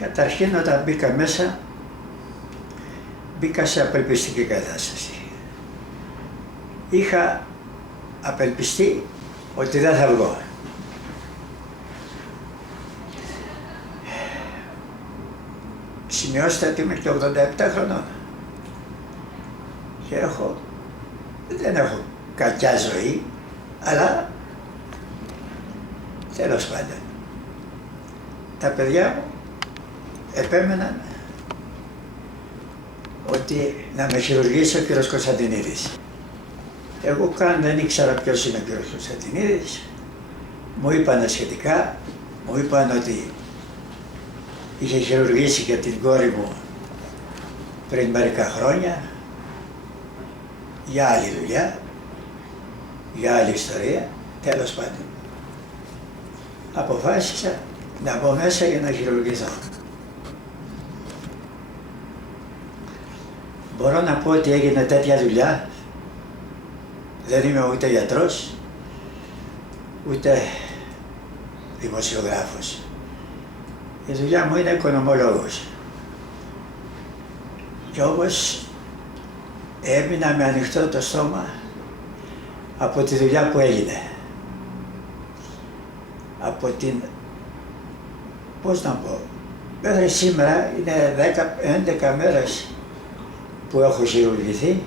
Καταρχήν όταν μπήκα μέσα, μπήκα σε απελπιστική κατάσταση. Είχα απελπιστεί ότι δεν θα βγω. Σημειώστε ότι είμαι και 87 χρονών και δεν έχω κακιά ζωή, αλλά τέλος πάντων τα παιδιά μου επέμεναν ότι να με χειρουργήσει ο κύριος Κωνσταντινίδης. Εγώ καν δεν ήξερα ποιος είναι ο κύριος Κωνσταντινίδης. Μου είπαν σχετικά, μου είπαν ότι είχε χειρουργήσει και την κόρη μου πριν μερικά χρόνια για άλλη δουλειά, για άλλη ιστορία, τέλος πάντων. Αποφάσισα να μπω μέσα για να χειρουργηθώ. Μπορώ να πω ότι έγινε τέτοια δουλειά. Δεν είμαι ούτε γιατρός, ούτε δημοσιογράφος. Η δουλειά μου είναι οικονομολόγος. Και όμως έμεινα με ανοιχτό το στόμα από τη δουλειά που έγινε. Από την, πώς να πω, μέχρι σήμερα είναι 10-11 μέρες που έχω χειρουργηθεί.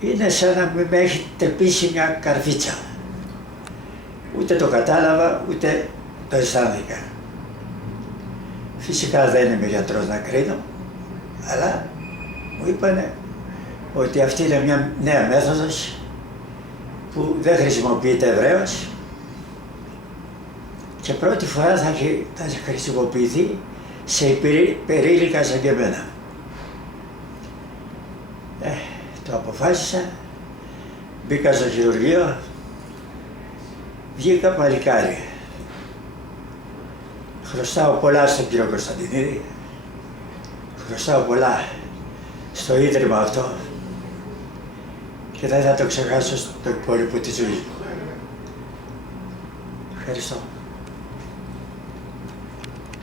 Είναι σαν να με έχει τρυπήσει μια καρφίτσα. Ούτε το κατάλαβα, ούτε το αισθάνθηκα. Φυσικά δεν είμαι γιατρός να κρίνω, αλλά μου είπανε ότι αυτή είναι μια νέα μέθοδος που δεν χρησιμοποιείται ευρέως και πρώτη φορά θα χρησιμοποιηθεί σε υπερήλικα σαν και εμένα. Το αποφάσισα, μπήκα στο χειρουργείο, βγήκα παλικάρι. Χρωστάω πολλά στον κύριο Κωνσταντινίδη, χρωστάω πολλά στο ίδρυμα αυτό και δεν θα το ξεχάσω στο υπόλοιπο της ζωής μου. Ευχαριστώ.